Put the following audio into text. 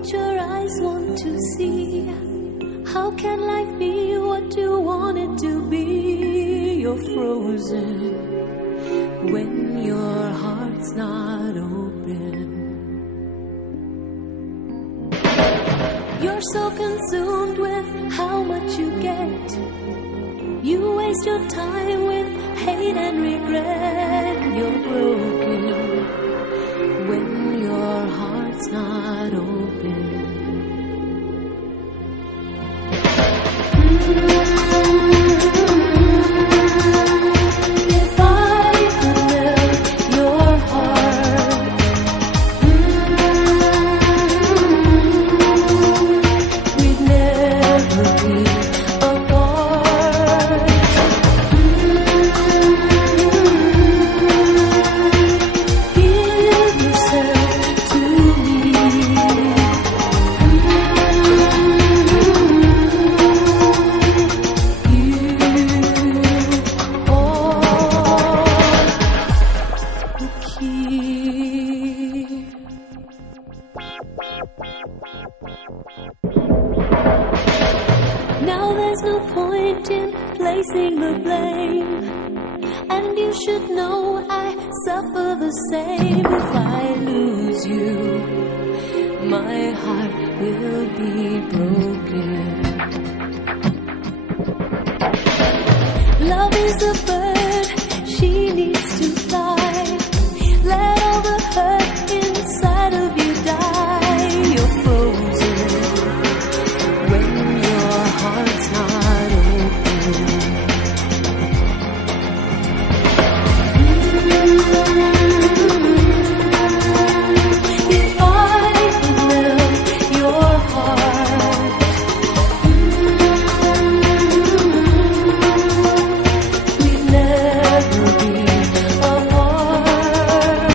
what your eyes want to see. How can life be what you want it to be? You're frozen when your heart's not open. You're so consumed with how much you get. You waste your time with hate and regret. You're broken when your heart's not open. If I could melt your heart, we'd never be apart. Give yourself to me. Now there's no point in placing the blame, and you should know I suffer the same. If I lose you, my heart will be broken. Love is a burden.